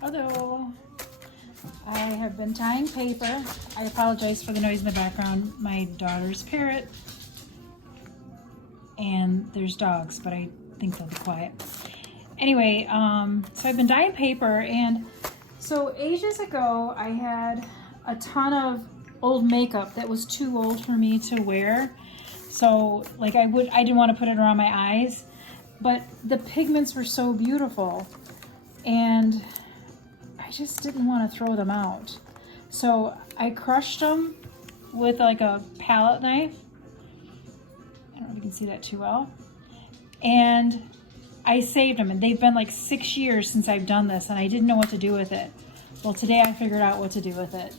Hello. I have been tying paper. I apologize for the noise in the background. My daughter's parrot. And there's dogs, but I think they'll be quiet. Anyway, so I've been dyeing paper, and so ages ago I had a ton of old makeup that was too old for me to wear. So like I didn't want to put it around my eyes, but the pigments were so beautiful and I just didn't want to throw them out. So I crushed them with like a palette knife. I don't know if you can see that too well. And I saved them, and they've been like 6 years since I've done this, and I didn't know what to do with it. Well, today I figured out what to do with it.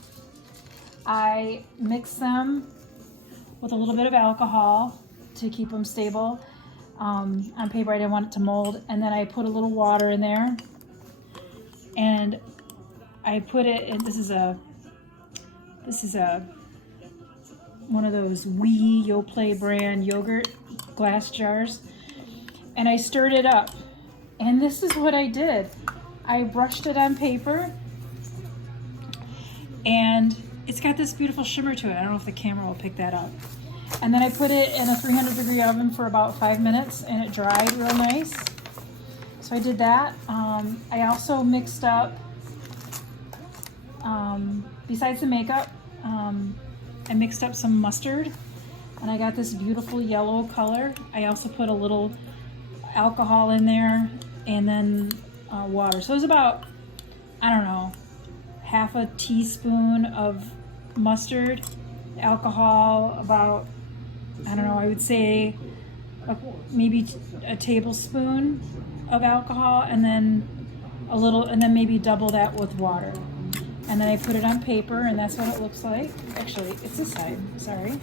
I mixed them with a little bit of alcohol to keep them stable. On paper, I didn't want it to mold, and then I put a little water in there, and I put it in, this is a one of those Yoplait brand yogurt glass jars, and I stirred it up, and this is what I did. I brushed it on paper, and it's got this beautiful shimmer to it. I don't know if the camera will pick that up. And then I put it in a 300-degree oven for about 5 minutes, and it dried real nice. So I did that. I also mixed up, besides the makeup, I mixed up some mustard, and I got this beautiful yellow color. I also put a little alcohol in there, and then water. So it was about, I don't know, half a teaspoon of mustard, alcohol, about, I don't know, I would say maybe a tablespoon of alcohol, and then a little, and then maybe double that with water. And then I put it on paper, and that's what it looks like. Actually, it's this side, sorry.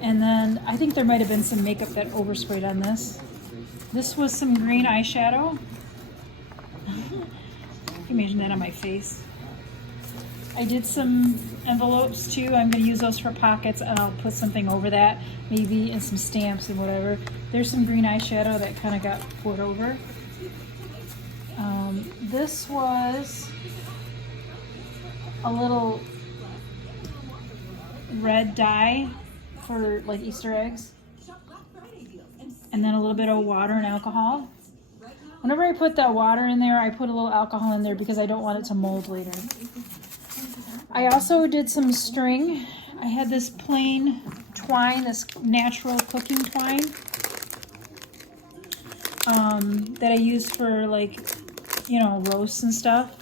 And then I think there might have been some makeup that oversprayed on this. This was some green eyeshadow. Imagine that on my face. I did some envelopes too. I'm going to use those for pockets, and I'll put something over that, maybe, and some stamps and whatever. There's some green eyeshadow that kind of got poured over. This was a little red dye for like Easter eggs, and then a little bit of water and alcohol. Whenever I put the water in there, I put a little alcohol in there because I don't want it to mold later. I also did some string. I had this plain twine, this natural cooking twine, that I use for, like, you know, roasts and stuff.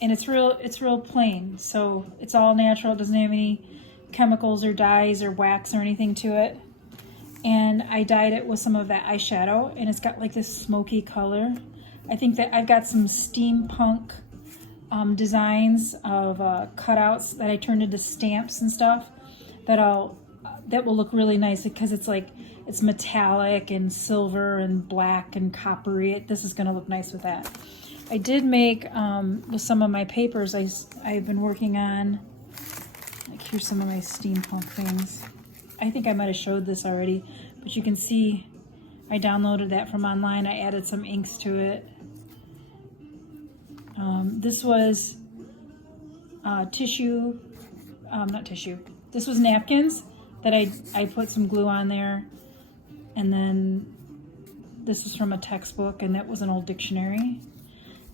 And it's real plain, so it's all natural. It doesn't have any chemicals or dyes or wax or anything to it. And I dyed it with some of that eyeshadow, and it's got like this smoky color. I think that I've got some steampunk designs of cutouts that I turned into stamps and stuff that will look really nice, because it's metallic and silver and black and coppery. This is gonna look nice with that. I did make, with some of my papers, I've been working on, like, here's some of my steampunk things. I think I might have showed this already, but you can see I downloaded that from online. I added some inks to it. This was tissue, not tissue. This was napkins that I put some glue on there. And then this was from a textbook, and that was an old dictionary.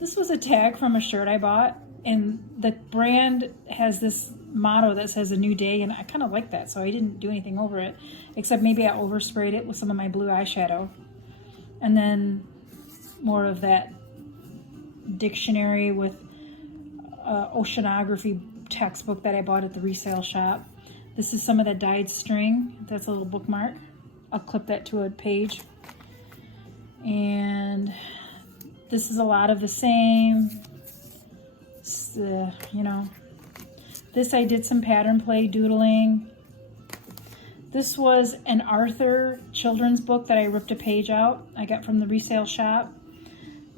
This was a tag from a shirt I bought, and the brand has this motto that says "A New Day," and I kind of like that, so I didn't do anything over it, except maybe I oversprayed it with some of my blue eyeshadow. And then more of that dictionary with oceanography textbook that I bought at the resale shop. This is some of the dyed string. That's a little bookmark. I'll clip that to a page. And this is a lot of the same, you know. This I did some pattern play doodling. This was an Arthur children's book that I ripped a page out. I got from the resale shop.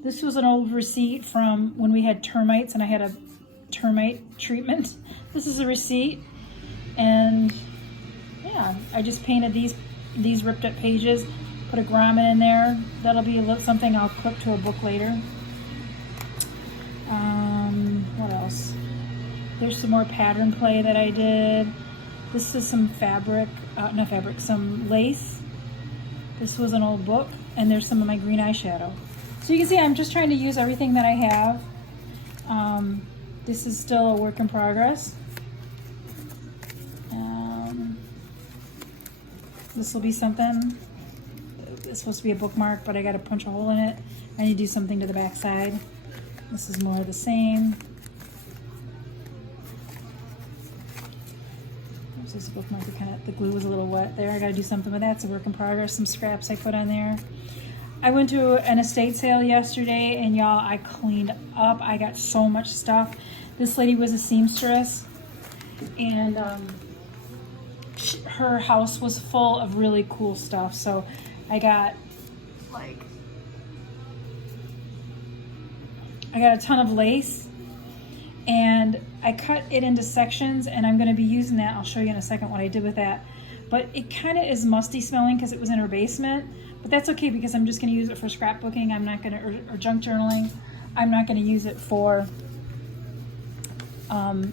This was an old receipt from when we had termites and I had a termite treatment. This is a receipt, and yeah, I just painted these ripped up pages, put a grommet in there. That'll be something I'll clip to a book later. What else? There's some more pattern play that I did. This is some fabric, not fabric, some lace. This was an old book, and there's some of my green eyeshadow. So you can see I'm just trying to use everything that I have. This is still a work in progress. This will be something. It's supposed to be a bookmark, but I got to punch a hole in it. I need to do something to the back side. This is more of the same. There's this bookmark. The glue was a little wet there. I got to do something with that. It's a work in progress. Some scraps I put on there. I went to an estate sale yesterday, and y'all, I cleaned up. I got so much stuff. This lady was a seamstress, and her house was full of really cool stuff. So I got a ton of lace, and I cut it into sections, and I'm going to be using that. I'll show you in a second what I did with that. But it kind of is musty smelling because it was in her basement. But that's okay because I'm just going to use it for scrapbooking. I'm not going to, or junk journaling. I'm not going to use it for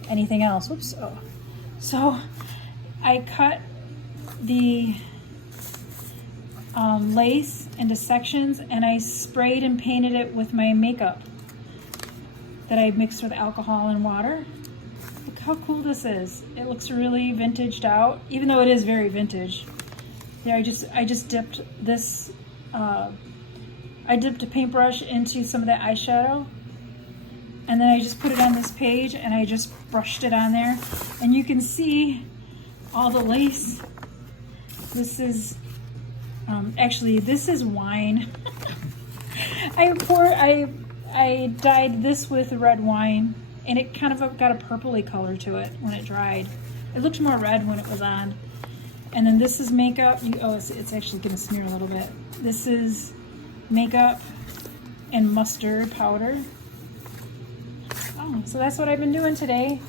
anything else. Whoops. Oh. So I cut the lace into sections, and I sprayed and painted it with my makeup that I mixed with alcohol and water. Look how cool this is. It looks really vintaged out, even though it is very vintage. There, I just dipped this, I dipped a paintbrush into some of that eyeshadow, and then I just put it on this page, and I just brushed it on there, and you can see all the lace. This is, actually, this is wine. I dyed this with red wine, and it kind of got a purpley color to it when it dried. It looked more red when it was on. And then this is makeup. It's actually going to smear a little bit. This is makeup and mustard powder. Oh, so that's what I've been doing today.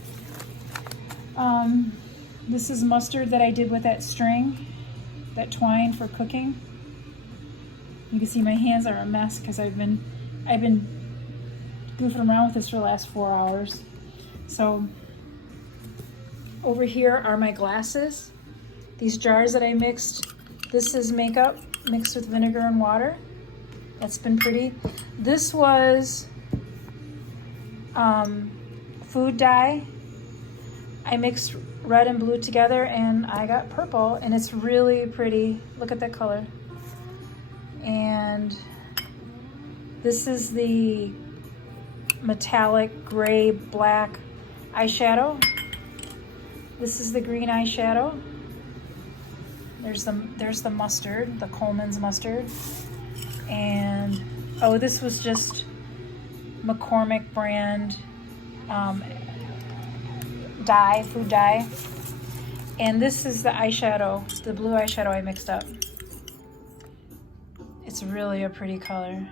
This is mustard that I did with that string, that twine for cooking. You can see my hands are a mess because I've been goofing around with this for the last 4 hours. So over here are my glasses. These jars that I mixed. This is makeup mixed with vinegar and water. That's been pretty. This was food dye. I mixed red and blue together, and I got purple, and it's really pretty. Look at that color. And this is the metallic gray black eyeshadow. This is the green eyeshadow. There's the mustard, the Coleman's mustard. And oh, this was just McCormick brand dye, food dye. And this is the eyeshadow, the blue eyeshadow I mixed up. It's really a pretty color.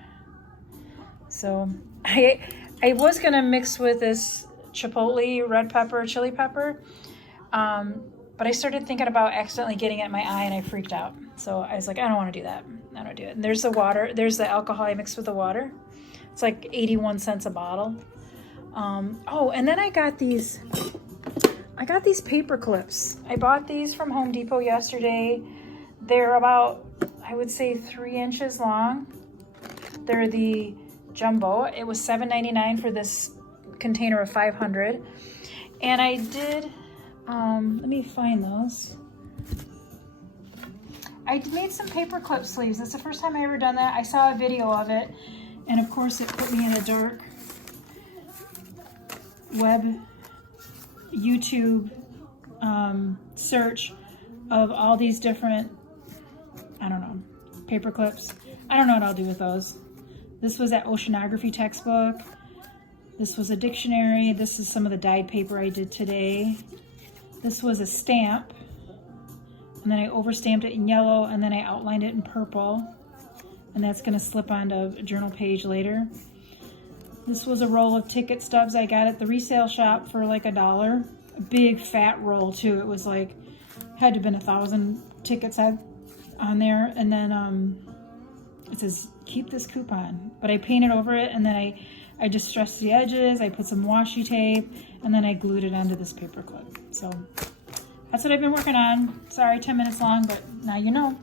So I was gonna mix with this chipotle red pepper, chili pepper, but I started thinking about accidentally getting it in my eye, and I freaked out. So I was like, I don't want to do that. I don't do it. And there's the water. There's the alcohol I mixed with the water. It's like 81 cents a bottle. Oh, and then I got these paper clips. I bought these from Home Depot yesterday. They're about, I would say, 3 inches long. They're the jumbo. It was $7.99 for this container of 500. And I did, let me find those. I made some paper clip sleeves. That's the first time I ever done that. I saw a video of it, and of course it put me in a dark web YouTube search of all these different, I don't know, paper clips. I don't know what I'll do with those. This was that oceanography textbook. This was a dictionary. This is some of the dyed paper I did today. This was a stamp, and then I overstamped it in yellow, and then I outlined it in purple, and that's going to slip onto a journal page later. This was a roll of ticket stubs I got at the resale shop for like $1. A big fat roll too. It was like, had to have been 1,000 tickets on there. And then it says, keep this coupon. But I painted over it, and then I distressed the edges, I put some washi tape, and then I glued it onto this paper clip. So that's what I've been working on. Sorry, 10 minutes long, but now you know.